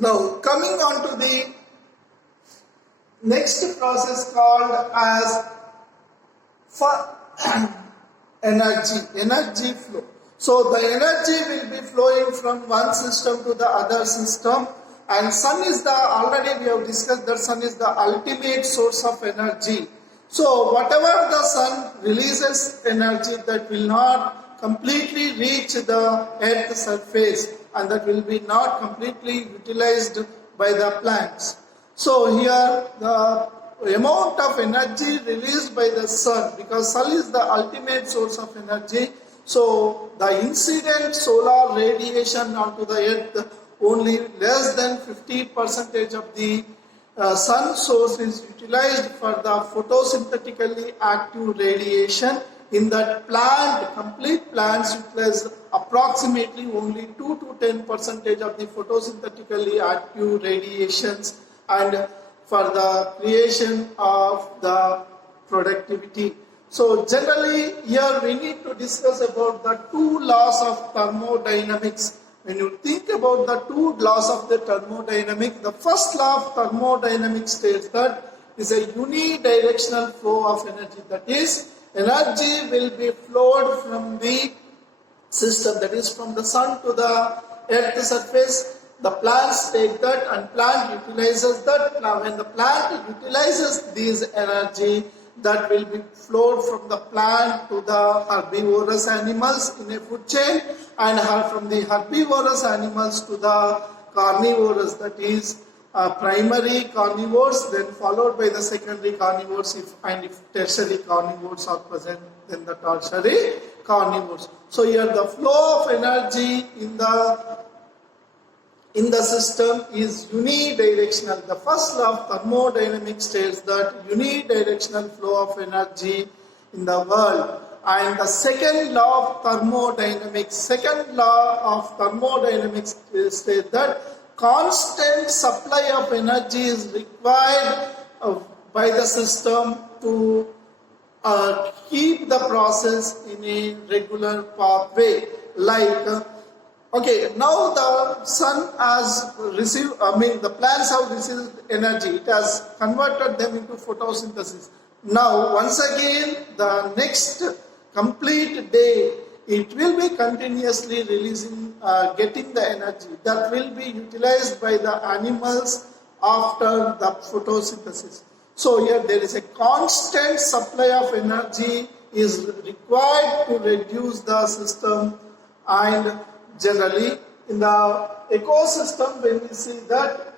Now coming on to the next process called as energy flow. So the energy will be flowing from one system to the other system, and sun is already we have discussed that sun is the ultimate source of energy. So whatever the sun releases energy, that will not completely reach the earth surface, and that will be not completely utilized by the plants. So here the amount of energy released by the sun, because sun is the ultimate source of energy, so the incident solar radiation onto the earth, only less than 50% of the sun source is utilized for the photosynthetically active radiation. In that plant, complete plants utilize approximately only 2 to 10% of the photosynthetically active radiations, and for the creation of the productivity. So generally here we need to discuss about the two laws of thermodynamics. When you think about the two laws of the thermodynamics, the first law of thermodynamics states that is a unidirectional flow of energy. That is, energy will be flowed from the system, that is from the sun to the earth surface. The plants take that and plant utilizes that. Now when the plant utilizes this energy, that will be flowed from the plant to the herbivorous animals in a food chain, and from the herbivorous animals to the carnivorous, that is primary carnivores, then followed by the secondary carnivores, if tertiary carnivores are present, then the tertiary carnivores. So here the flow of energy in the system is unidirectional. The first law of thermodynamics states that unidirectional flow of energy in the world. And the second law of thermodynamics states that constant supply of energy is required by the system to keep the process in a regular pathway. Okay, now the sun has received, the plants have received energy. It has converted them into photosynthesis. Now, once again, the next complete day, it will be continuously releasing, getting the energy that will be utilized by the animals after the photosynthesis. So here there is a constant supply of energy is required to reduce the system, and generally in the ecosystem when we see that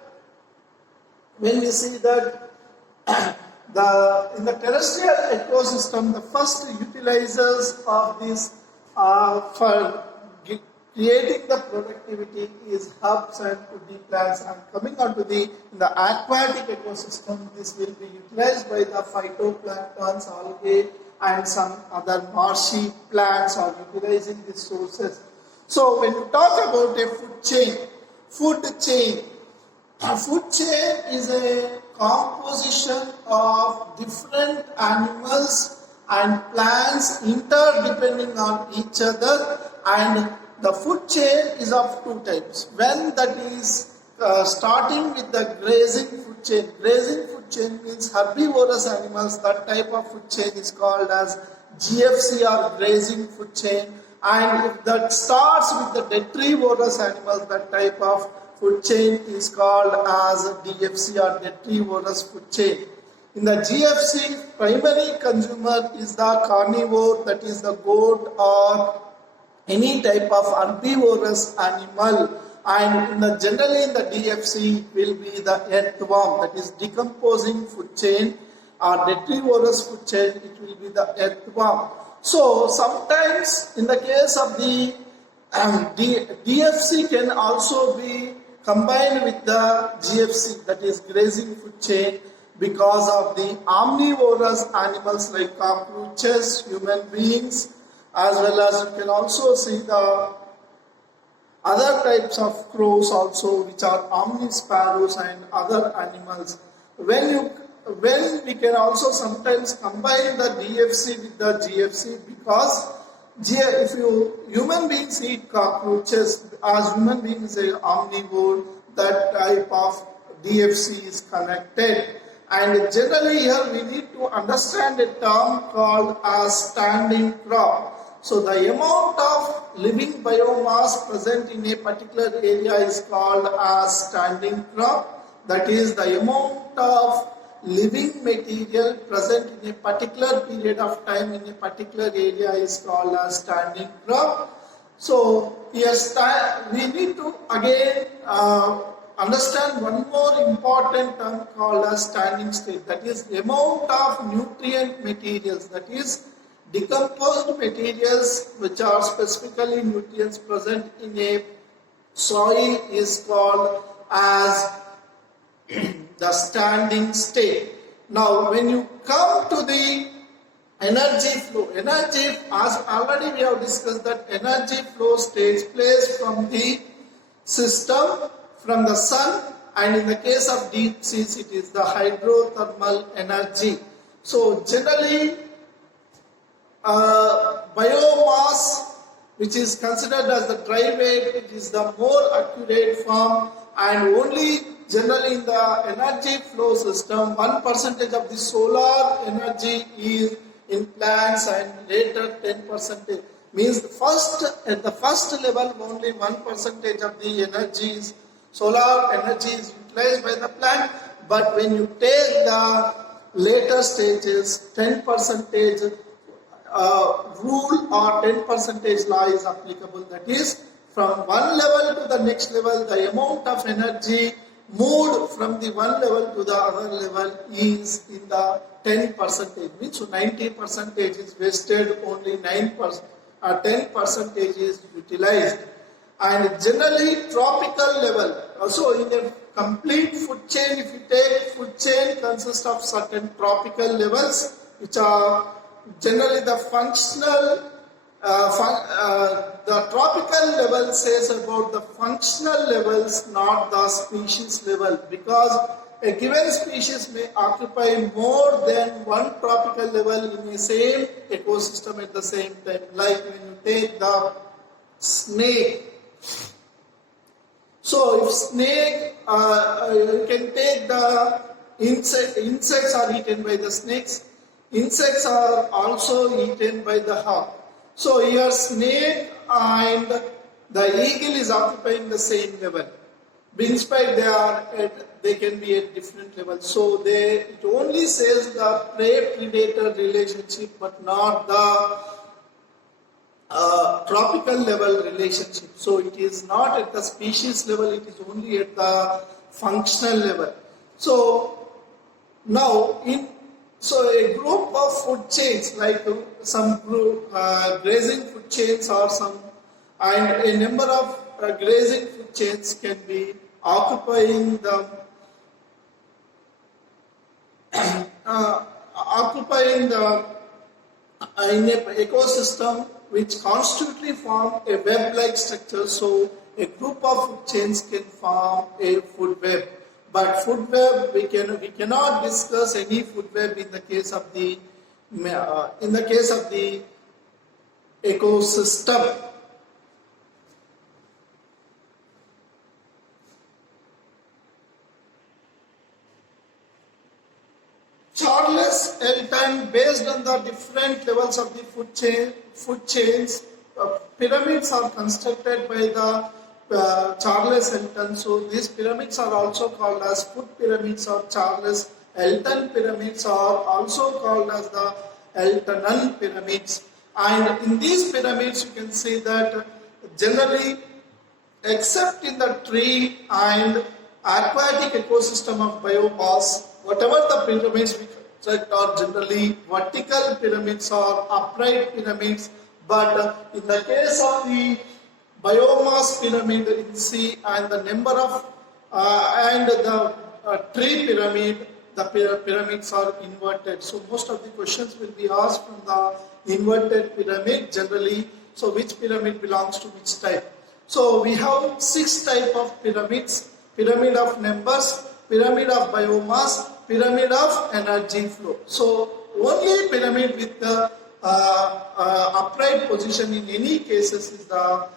in the terrestrial ecosystem, the first utilizers of this for creating the productivity is herbs and woody plants, and coming on to the aquatic ecosystem, this will be utilized by the phytoplanktons, algae, and some other marshy plants are utilizing these sources. So when you talk about a food chain is a composition of different animals and plants interdepending on each other, and the food chain is of two types. When that is starting with the grazing food chain means herbivorous animals, that type of food chain is called as GFC or grazing food chain. And if that starts with the detrivorous animals, that type of food chain is called as DFC or detrivorous food chain. In the GFC, primary consumer is the carnivore, that is the goat or any type of herbivorous animal. And generally in the DFC will be the earthworm, that is decomposing food chain, or detrivorous food chain, it will be the earthworm. So sometimes in the case of the DFC can also be combined with the GFC, that is grazing food chain, because of the omnivorous animals like cockroaches, human beings, as well as you can also see the other types of crows also, which are omnisparrows and other animals. When we can also sometimes combine the DFC with the GFC, because if human beings eat cockroaches, as human beings are omnivore, that type of DFC is connected. And generally here we need to understand a term called as standing crop. So the amount of living biomass present in a particular area is called as standing crop. That is, the amount of living material present in a particular period of time in a particular area is called as standing crop. So here we need to again understand one more important term called as standing state. That is, the amount of nutrient materials, that is decomposed materials which are specifically nutrients present in a soil is called as the standing state. Now when you come to the energy flow, energy, as already we have discussed, that energy flow takes place from the system, from the sun, and in the case of deep seas it is the hydrothermal energy. So generally biomass, which is considered as the dry weight, it is the more accurate form, and only generally in the energy flow system 1% of the solar energy is in plants, and later 10%, means at the first level only 1% of the energy is solar energy is utilized by the plant, but when you take the later stages 10% rule or 10% law is applicable. That is, from one level to the next level, the amount of energy moved from the one level to the other level is in the 10%, means so 90% is wasted, only 9% or 10% is utilized. And generally tropical level, also in a complete food chain, if you take food chain consists of certain tropical levels which are generally the functional, the tropical level says about the functional levels, not the species level, because a given species may occupy more than one tropical level in the same ecosystem at the same time. Like when you take the snake. So if snake, you can take the insects are eaten by the snakes. Insects are also eaten by the hawk. So here snake and the eagle is occupying the same level. In spite they can be at different levels. So it only says the prey-predator relationship, but not the tropical level relationship. So it is not at the species level, it is only at the functional level. So now so a group of food chains, like some group grazing food chains or some, and a number of grazing food chains can be occupying the in a ecosystem which constantly form a web-like structure. So a group of food chains can form a food web. But food web, we cannot discuss any food web in the case of the ecosystem. Charles Elton, based on the different levels of the food chains, pyramids are constructed by the Charles Elton. So these pyramids are also called as food pyramids or Charles Elton pyramids, are also called as the Eltonan pyramids. And in these pyramids you can see that generally, except in the tree and aquatic ecosystem of biomass, whatever the pyramids we construct are generally vertical pyramids or upright pyramids, but in the case of the biomass pyramid in sea and the number of and the tree pyramid, the pyramids are inverted. So most of the questions will be asked from the inverted pyramid generally. So which pyramid belongs to which type? So we have 6 types of pyramids: pyramid of numbers, pyramid of biomass, pyramid of energy flow. So only pyramid with the upright position in any cases is the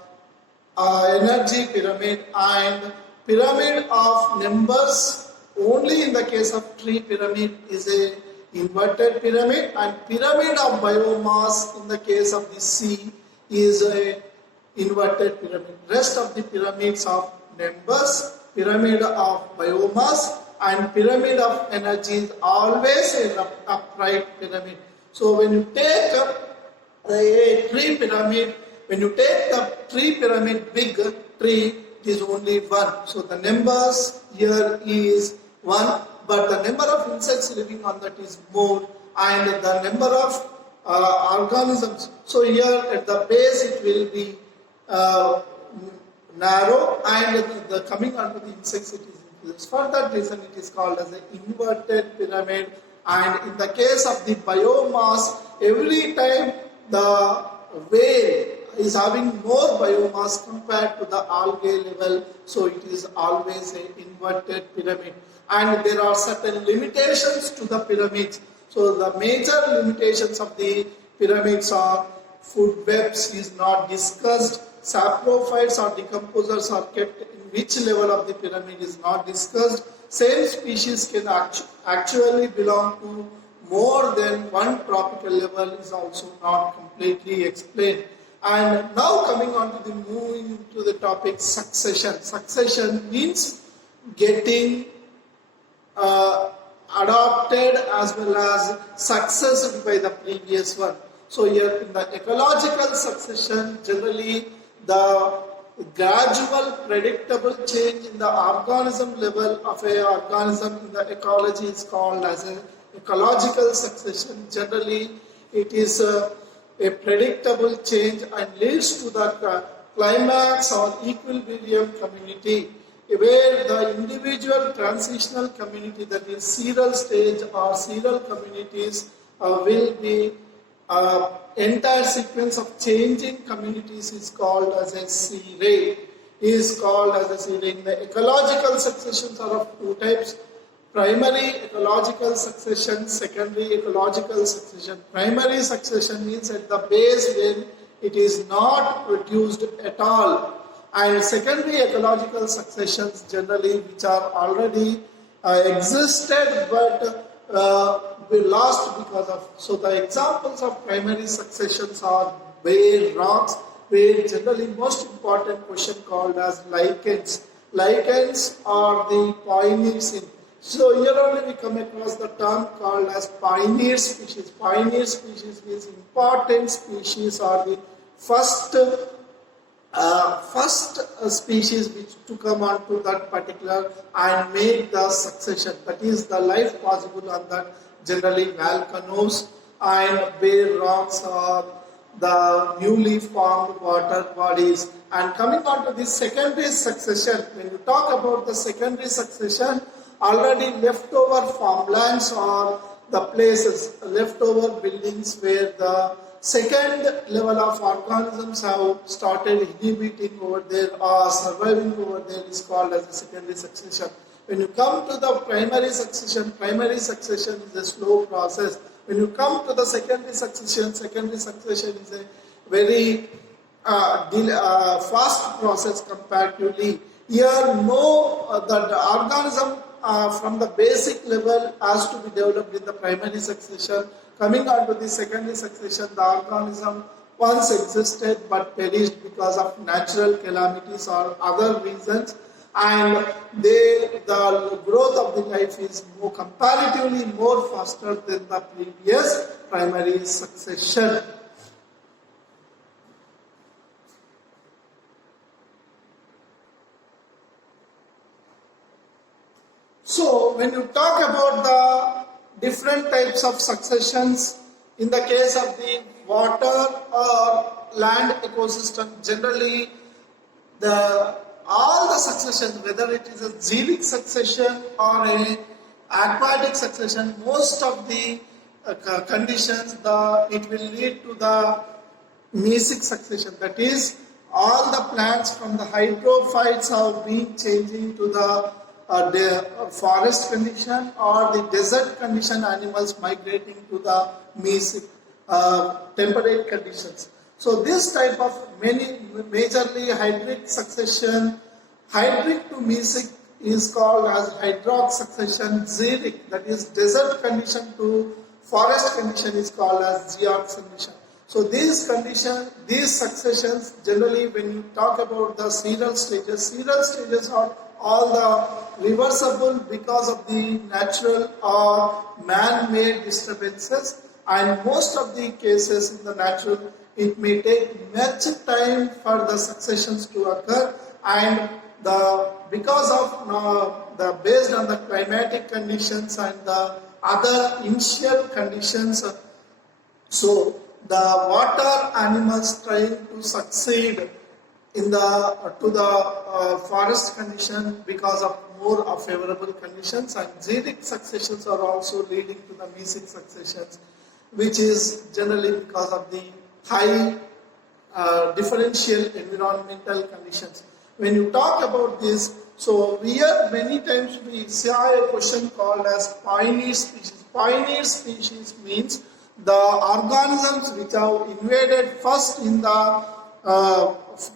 energy pyramid, and pyramid of numbers only in the case of tree pyramid is a inverted pyramid, and pyramid of biomass in the case of the sea is a inverted pyramid. Rest of the pyramids of numbers, pyramid of biomass and pyramid of energy is always an upright pyramid. So when you take a tree pyramid, when you take the tree pyramid, big tree, it is only 1. So the numbers here is 1, but the number of insects living on that is more, and the number of organisms. So here at the base it will be narrow, and the coming onto the insects it is increased. For that reason it is called as an inverted pyramid. And in the case of the biomass, every time the whale is having more biomass compared to the algae level, so it is always an inverted pyramid. And there are certain limitations to the pyramids. So the major limitations of the pyramids are food webs is not discussed, saprophytes or decomposers are kept in which level of the pyramid is not discussed. Same species can actually belong to more than one tropical level is also not completely explained. And now coming on to the moving to the topic succession. Succession means getting adopted as well as successed by the previous one. So here in the ecological succession, generally the gradual predictable change in the organism level of a organism in the ecology is called as an ecological succession. Generally it is a predictable change and leads to the climax or equilibrium community, where the individual transitional community, that is serial stage or serial communities, will be entire sequence of changing communities is called as a series. Is called as a series. The ecological successions are of two types: primary ecological succession, secondary ecological succession. Primary succession means at the base when it is not produced at all, and secondary ecological successions generally which are already existed but we lost because of. So the examples of primary successions are bare rocks, where generally most important question called as lichens. Lichens are the pioneers in. So here only we come across the term called as pioneer species. Pioneer species means important species are the first species which to come onto that particular and make the succession. That is the life possible on that. Generally volcanoes and bare rocks are the newly formed water bodies. And coming on to the secondary succession, when you talk about the secondary succession, already leftover farmlands or the places, leftover buildings where the second level of organisms have started inhibiting over there or surviving over there is called as the secondary succession. When you come to the primary succession is a slow process. When you come to the secondary succession is a very fast process comparatively. Here, the organism from the basic level has to be developed in the primary succession. Coming on to the secondary succession, the organism once existed but perished because of natural calamities or other reasons, and the growth of the life is comparatively more faster than the previous primary succession. So when you talk about the different types of successions, in the case of the water or land ecosystem, generally all the successions, whether it is a xeric succession or a aquatic succession, most of the conditions it will lead to the mesic succession. That is, all the plants from the hydrophytes have been changing to the forest condition or the desert condition, animals migrating to the mesic temperate conditions. So this type of majorly hydric succession Hydric to mesic is called as hydrox succession. Xeric, that is desert condition to forest condition, is called as geox condition. So these successions, generally when you talk about the seedal stages are all the reversible because of the natural or man-made disturbances, and most of the cases in the natural, it may take much time for the successions to occur, and because of based on the climatic conditions and the other initial conditions, so the water animals trying to succeed in the forest condition because of more favorable conditions, and xeric successions are also leading to the mesic successions, which is generally because of the high differential environmental conditions. When you talk about this, so here many times we saw a question called as pioneer species. Pioneer species means the organisms which have invaded first in the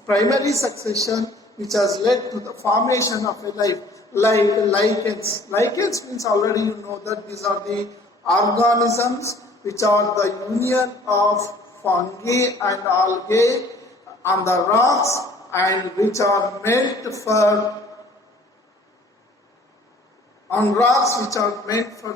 primary succession, which has led to the formation of a life, like lichens. Lichens means already you know that these are the organisms which are the union of fungi and algae on the rocks, and which are meant for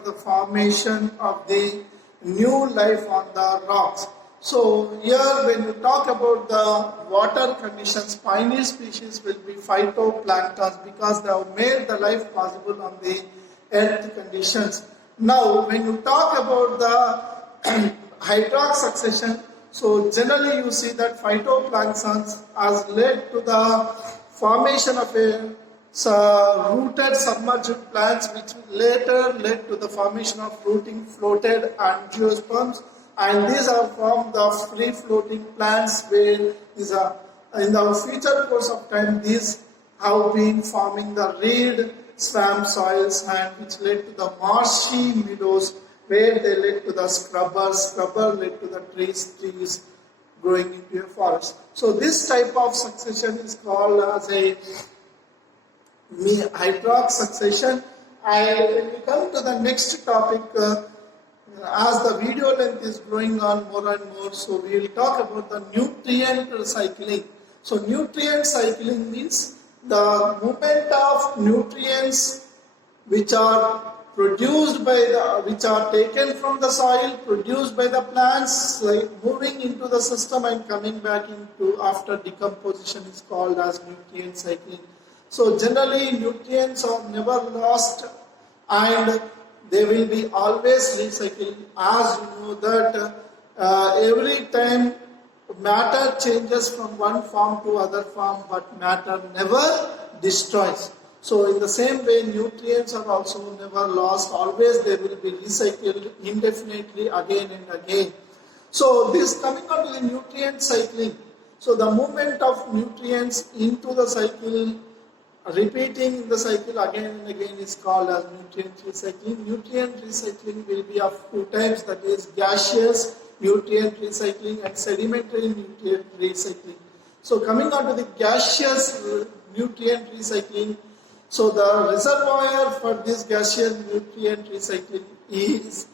the formation of the new life on the rocks. So here when you talk about the water conditions, pioneer species will be phytoplanktons because they have made the life possible on the earth conditions. Now when you talk about the hydrox succession, so generally you see that phytoplanktons has led to the formation of a rooted submerged plants, which later led to the formation of rooting floated angiosperms, and these are from the free floating plants where these are in the future course of time these have been forming the reed swamp soils, and which led to the marshy meadows where they led to the scrubber led to the trees growing into a forest. So this type of succession is called as a hydrox succession. And when we come to the next topic, as the video length is growing on more and more, so we will talk about the nutrient cycling. So nutrient cycling means the movement of nutrients which are produced which are taken from the soil, produced by the plants, like moving into the system and coming back into after decomposition is called as nutrient cycling. So generally nutrients are never lost and they will be always recycled. As you know that every time matter changes from one form to other form, but matter never destroys. So in the same way, nutrients are also never lost. Always they will be recycled indefinitely again and again. So this coming on to the nutrient cycling. So the movement of nutrients into the cycle, repeating the cycle again and again is called as nutrient recycling. Nutrient recycling will be of two types, that is gaseous nutrient recycling and sedimentary nutrient recycling. So coming on to the gaseous nutrient recycling, so the reservoir for this gaseous nutrient recycling is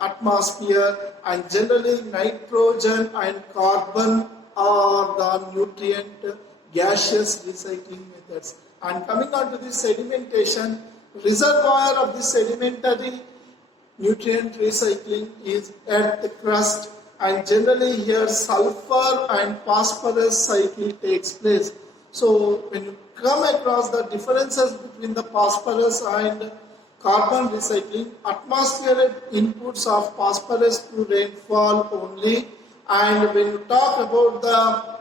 atmosphere, and generally nitrogen and carbon are the nutrient gaseous recycling methods. And coming on to the sedimentation, reservoir of the sedimentary nutrient recycling is at the crust, and generally here sulfur and phosphorus cycle takes place. So when you come across the differences between the phosphorus and carbon recycling, atmospheric inputs of phosphorus to rainfall only, and when you talk about the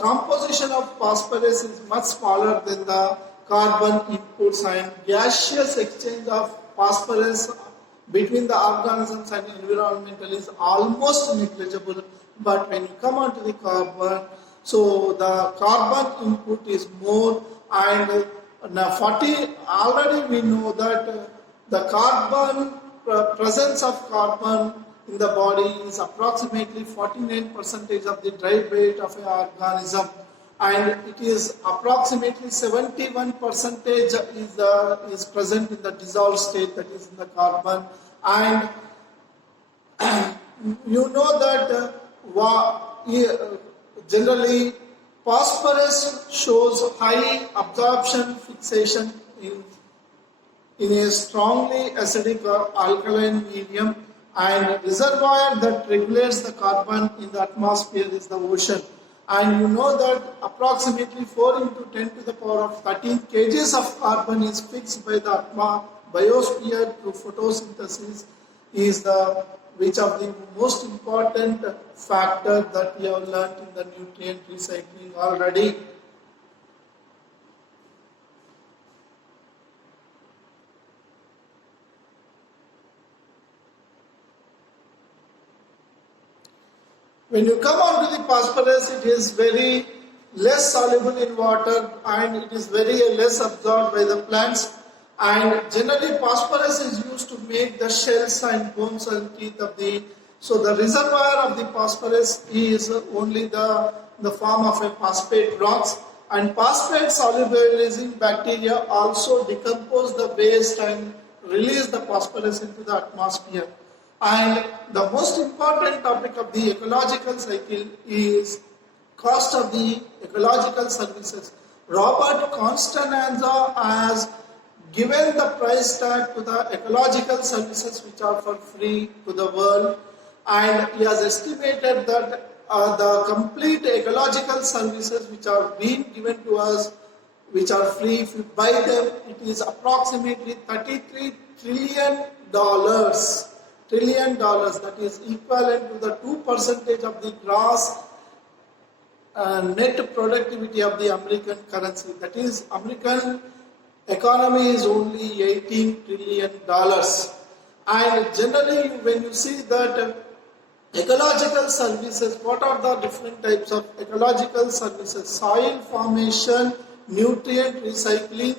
composition of phosphorus is much smaller than the carbon inputs, and gaseous exchange of phosphorus between the organisms and environmental is almost negligible. But when you come on to the carbon, so the carbon input is more, and already we know that the carbon presence of carbon in the body is approximately 49% of the dry weight of an organism, and it is approximately 71% is present in the dissolved state, that is in the carbon. And you know that generally phosphorus shows high absorption fixation in a strongly acidic or alkaline medium, and reservoir that regulates the carbon in the atmosphere is the ocean. And you know that approximately 4 into 10 to the power of 13 kgs of carbon is fixed by the biosphere through photosynthesis, is the which of the most important factor that we have learnt in the nutrient recycling already. When you come on to the phosphorus, it is very less soluble in water and it is very less absorbed by the plants. And generally phosphorus is used to make the shells and bones and teeth of the, so the reservoir of the phosphorus is only the form of a phosphate rocks, and phosphate solubilizing bacteria also decompose the waste and release the phosphorus into the atmosphere. And the most important topic of the ecological cycle is cost of the ecological services. Robert Constanza has given the price tag to the ecological services which are for free to the world, and he has estimated that the complete ecological services which are being given to us, which are free, if you buy them, it is approximately $33 trillion. That is equivalent to the 2% of the gross net productivity of the American currency. That is, American economy is only $18 trillion. And generally, when you see that ecological services, what are the different types of ecological services? Soil formation, nutrient recycling,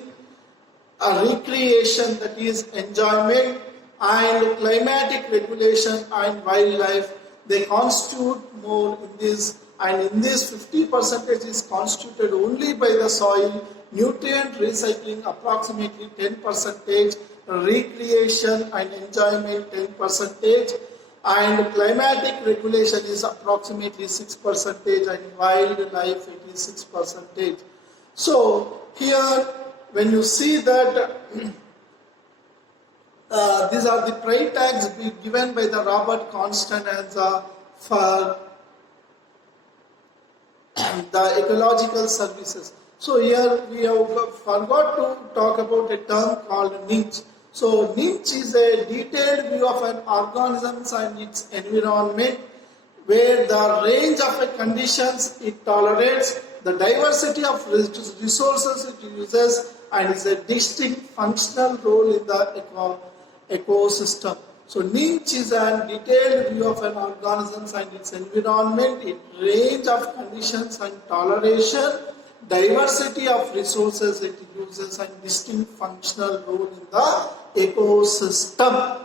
recreation, that is enjoyment, and climatic regulation and wildlife. They constitute more in this, and in this 50% is constituted only by the soil, nutrient recycling approximately 10%, recreation and enjoyment 10%, and climatic regulation is approximately 6%, and wildlife it is 6%. So here when you see that these are the price tags given by the Robert Constanza for the ecological services. So here we have forgot to talk about a term called niche. So niche is a detailed view of an organism and its environment, where the range of conditions it tolerates, the diversity of resources it uses, and is a distinct functional role in the ecosystem. So niche is a detailed view of an organism and its environment, its range of conditions and toleration, diversity of resources it uses, and distinct functional role in the ecosystem.